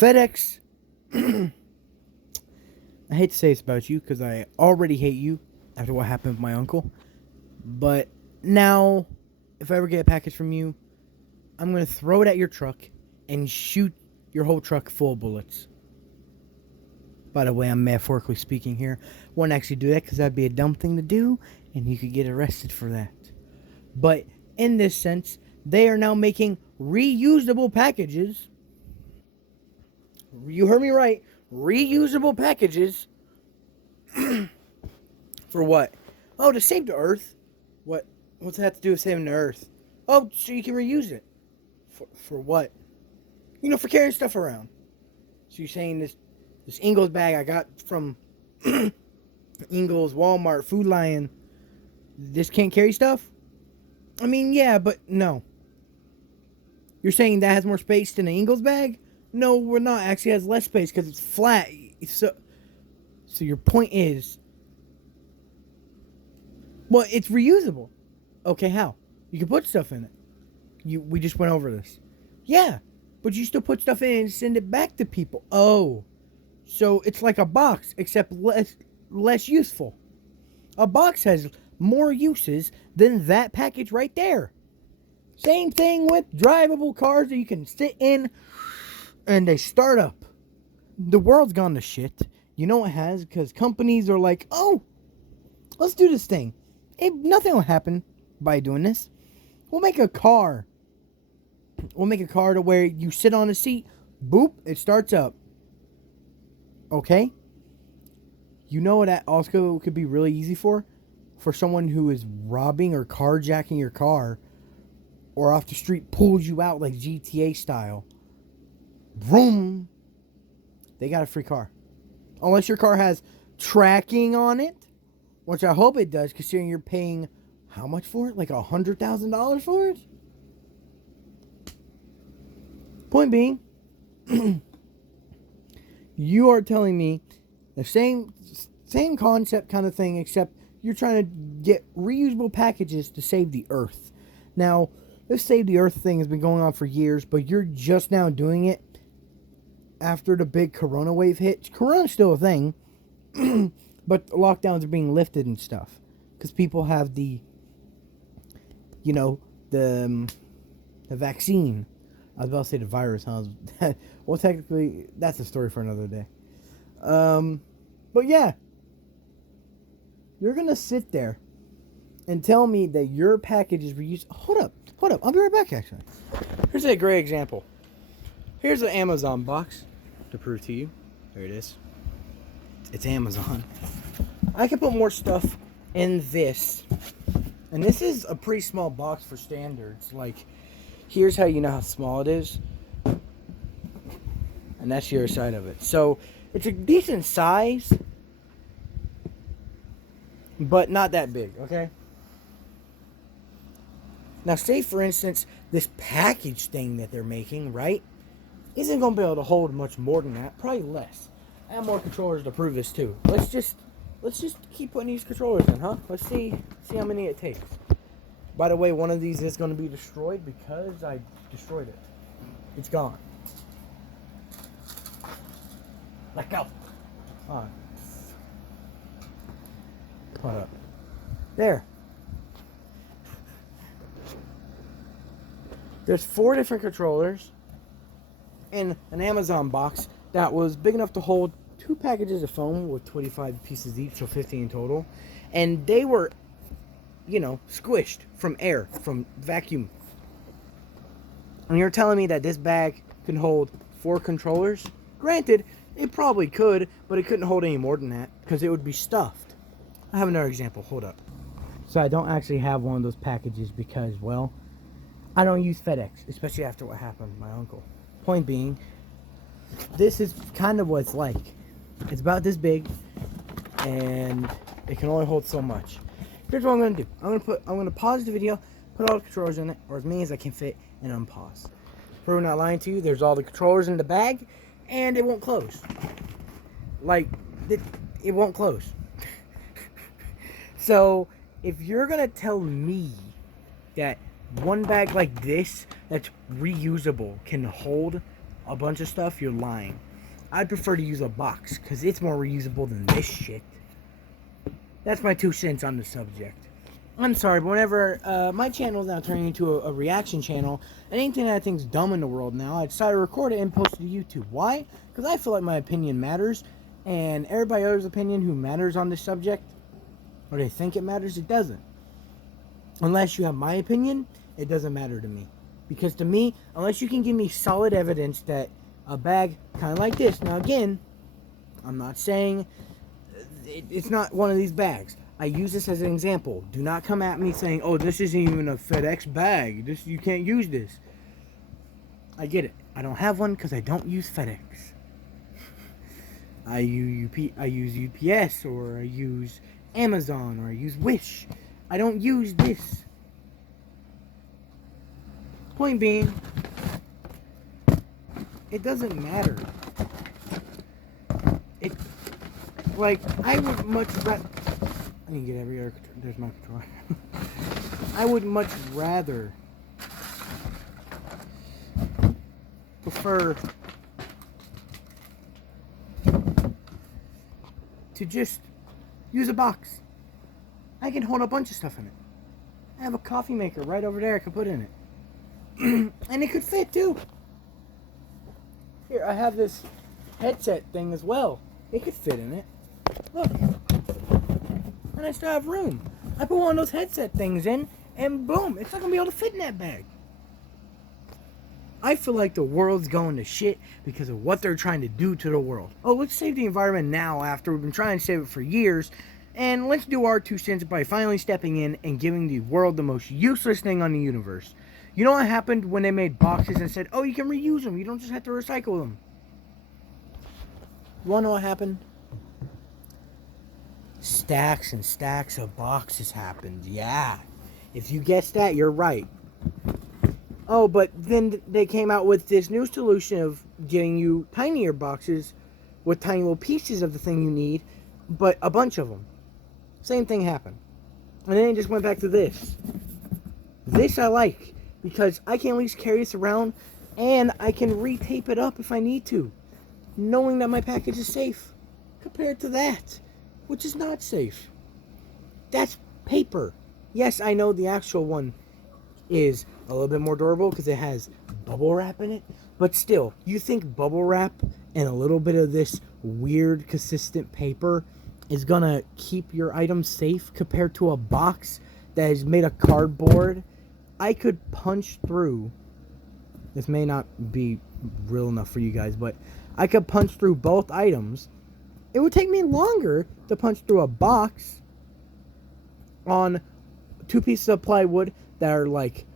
FedEx, I hate to say this about you because I already hate you after what happened with my uncle. But now, if I ever get a package from you, I'm going to throw it at your truck and shoot your whole truck full of bullets. By the way, I'm metaphorically speaking here. Wouldn't actually do that because that'd be a dumb thing to do, and you could get arrested for that. But in this sense, they are now making reusable packages. You heard me right. Reusable packages. For what? Oh, to save the earth. What's that have to do with saving the earth? Oh, so you can reuse it. For what? For carrying stuff around. So you're saying this Ingles bag I got from Ingles, Walmart, Food Lion, this can't carry stuff? I mean, yeah, but no. You're saying that has more space than an Ingles bag? No, we're not. Actually, it has less space because it's flat. So your point is, well, it's reusable. Okay, how? You can put stuff in it. We just went over this. Yeah, but you still put stuff in and send it back to people. Oh, so it's like a box, except less useful. A box has more uses than that package right there. Same thing with drivable cars that you can sit in and they start up. The world's gone to shit. You know it has, because companies are like, oh, let's do this thing. Nothing will happen by doing this. We'll make a car. We'll make a car to where you sit on a seat, boop, it starts up. Okay? You know what that also could be really easy for? For someone who is robbing or carjacking your car, or off the street pulls you out like GTA style. Vroom. They got a free car. Unless your car has tracking on it, which I hope it does, considering you're paying how much for it? Like $100,000 for it? Point being, you are telling me the same concept kind of thing, except you're trying to get reusable packages to save the earth. Now, this save the earth thing has been going on for years, but you're just now doing it after the big corona wave hit. Corona's still a thing, but lockdowns are being lifted and stuff because people have the vaccine. I was about to say the virus, huh? Well, technically, that's a story for another day. But yeah, you're gonna sit there and tell me that your package is reused. Hold up. I'll be right back, actually. Here's a great example. Here's an Amazon box to prove to you. There it is. It's Amazon. I can put more stuff in this. And this is a pretty small box for standards. Like, here's how you know how small it is. And that's your side of it. So, it's a decent size, but not that big, okay? Now, say, for instance, this package thing that they're making, right, isn't going to be able to hold much more than that. Probably less. I have more controllers to prove this, too. Let's just keep putting these controllers in, huh? Let's see how many it takes. By the way, one of these is going to be destroyed because I destroyed it. It's gone. Let go. All right. Hold up. There. There's 4 different controllers in an Amazon box that was big enough to hold 2 packages of foam with 25 pieces each, so 50 in total. And they were, squished from air, from vacuum. And you're telling me that this bag can hold 4 controllers? Granted, it probably could, but it couldn't hold any more than that because it would be stuffed. I have another example. Hold up. So I don't actually have one of those packages because, well, I don't use FedEx, especially after what happened with my uncle. Point being, this is kind of what it's like. It's about this big, and it can only hold so much. Here's what I'm gonna do. I'm gonna pause the video, put all the controllers in it, or as many as I can fit, and unpause. For not lying to you, there's all the controllers in the bag, and it won't close. Like, it won't close. So, if you're gonna tell me that one bag like this that's reusable can hold a bunch of stuff, you're lying. I'd prefer to use a box because it's more reusable than this shit. That's my 2 cents on the subject. I'm sorry, but whenever my channel is now turning into a reaction channel, and anything that I think is dumb in the world now, I decided to record it and post it to YouTube. Why? Because I feel like my opinion matters, and everybody else's opinion who matters on this subject, or they think it matters, it doesn't. Unless you have my opinion, it doesn't matter to me. Because to me, unless you can give me solid evidence that a bag kind of like this. Now again, I'm not saying it's not one of these bags. I use this as an example. Do not come at me saying, oh, this isn't even a FedEx bag. You can't use this. I get it. I don't have one because I don't use FedEx. I use UPS, or I use Amazon, or I use Wish. I don't use this. Point being, it doesn't matter. I would much rather... I need to get every other... There's my controller. I would much rather prefer to just use a box. I can hold a bunch of stuff in it. I have a coffee maker right over there I can put in it. And it could fit too. Here, I have this headset thing as well. It could fit in it. Look. And I still have room. I put one of those headset things in, and boom, it's not going to be able to fit in that bag. I feel like the world's going to shit because of what they're trying to do to the world. Oh, let's save the environment now after we've been trying to save it for years. And let's do our 2 cents by finally stepping in and giving the world the most useless thing on the universe. You know what happened when they made boxes and said, oh, you can reuse them. You don't just have to recycle them. You want to know what happened? Stacks and stacks of boxes happened. Yeah. If you guessed that, you're right. Oh, but then they came out with this new solution of getting you tinier boxes with tiny little pieces of the thing you need, but a bunch of them. Same thing happened. And then it just went back to this. This I like, because I can at least carry this around, and I can retape it up if I need to, knowing that my package is safe, compared to that, which is not safe. That's paper. Yes, I know the actual one is a little bit more durable because it has bubble wrap in it, but still, you think bubble wrap and a little bit of this weird consistent paper is gonna keep your items safe compared to a box that is made of cardboard? I could punch through, this may not be real enough for you guys, but I could punch through both items. It would take me longer to punch through a box on 2 pieces of plywood that are like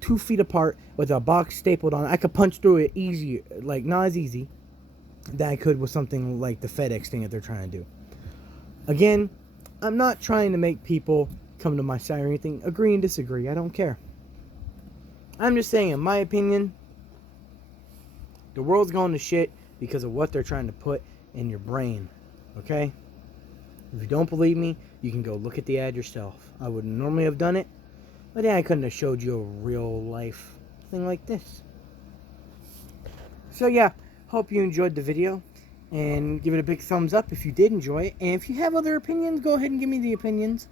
2 feet apart with a box stapled on it. I could punch through it easy, like not as easy that I could with something like the FedEx thing that they're trying to do. Again, I'm not trying to make people come to my side or anything. Agree and disagree. I don't care. I'm just saying, in my opinion, the world's going to shit because of what they're trying to put in your brain. Okay? If you don't believe me, you can go look at the ad yourself. I would normally have done it, but then I couldn't have showed you a real life thing like this. So yeah, hope you enjoyed the video. And give it a big thumbs up if you did enjoy it. And if you have other opinions, go ahead and give me the opinions.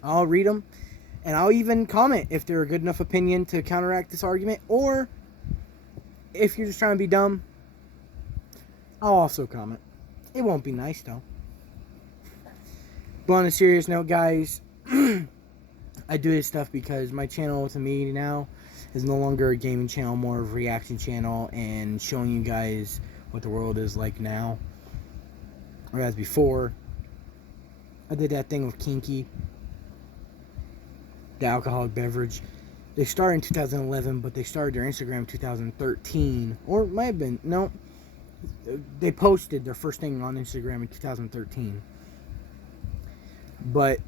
I'll read them. And I'll even comment if they're a good enough opinion to counteract this argument. Or if you're just trying to be dumb, I'll also comment. It won't be nice though. But on a serious note, guys, I do this stuff because my channel to me now is no longer a gaming channel, more of a reaction channel and showing you guys what the world is like now, or as before. I did that thing with Kinky, the alcoholic beverage. They started in 2011, but they started their Instagram in 2013, or it might have been, no, they posted their first thing on Instagram in 2013. But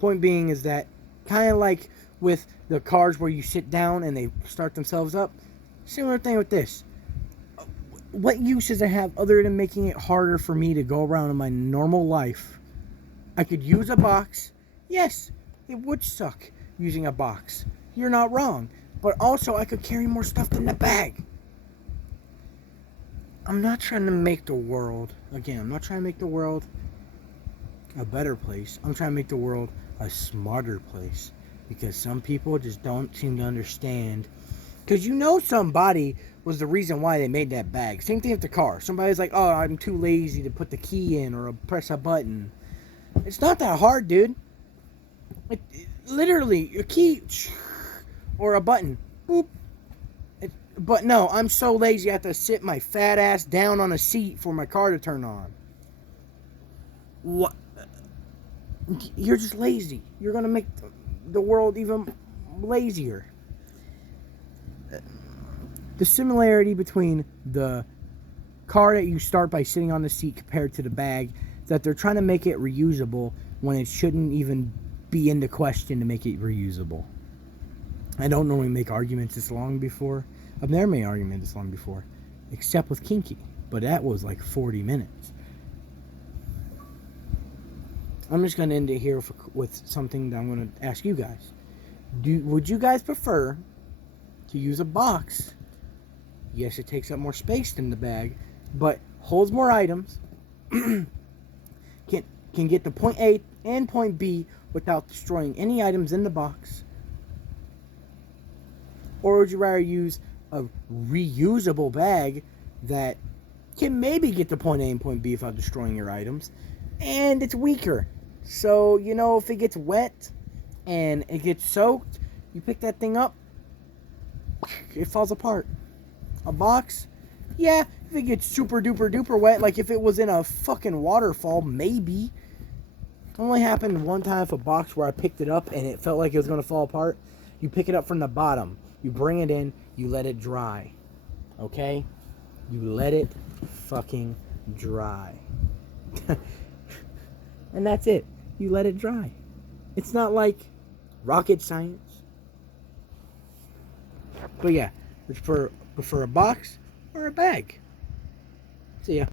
point being is that kind of like with the cars where you sit down and they start themselves up, similar thing with this. What use does it have other than making it harder for me to go around in my normal life? I could use a box. Yes, it would suck using a box. You're not wrong. but also I could carry more stuff in the bag. I'm not trying to make the world, again, I'm not trying to make the world a better place. I'm trying to make the world a smarter place, because some people just don't seem to understand. Because somebody was the reason why they made that bag. Same thing with the car. Somebody's like, oh, I'm too lazy to put the key in or press a button. It's not that hard, dude. Literally, a key or a button. Boop. But no, I'm so lazy I have to sit my fat ass down on a seat for my car to turn on. What? You're just lazy. You're going to make the world even lazier. The similarity between the car that you start by sitting on the seat compared to the bag is that they're trying to make it reusable when it shouldn't even be in the question to make it reusable. I don't normally make arguments this long before. I've never made an argument this long before, except with Kinky, but that was like 40 minutes. I'm just going to end it here with something that I'm going to ask you guys. Would you guys prefer to use a box? Yes, it takes up more space than the bag, but holds more items, can get to point A and point B without destroying any items in the box? Or would you rather use a reusable bag that can maybe get to point A and point B without destroying your items, and it's weaker? So, if it gets wet and it gets soaked, you pick that thing up, it falls apart. A box, yeah, if it gets super duper duper wet, like if it was in a fucking waterfall, maybe. It only happened one time with a box where I picked it up and it felt like it was going to fall apart. You pick it up from the bottom, you bring it in, you let it dry. Okay? You let it fucking dry. And that's it. You let it dry. It's not like rocket science. But yeah, would you prefer a box or a bag? See ya.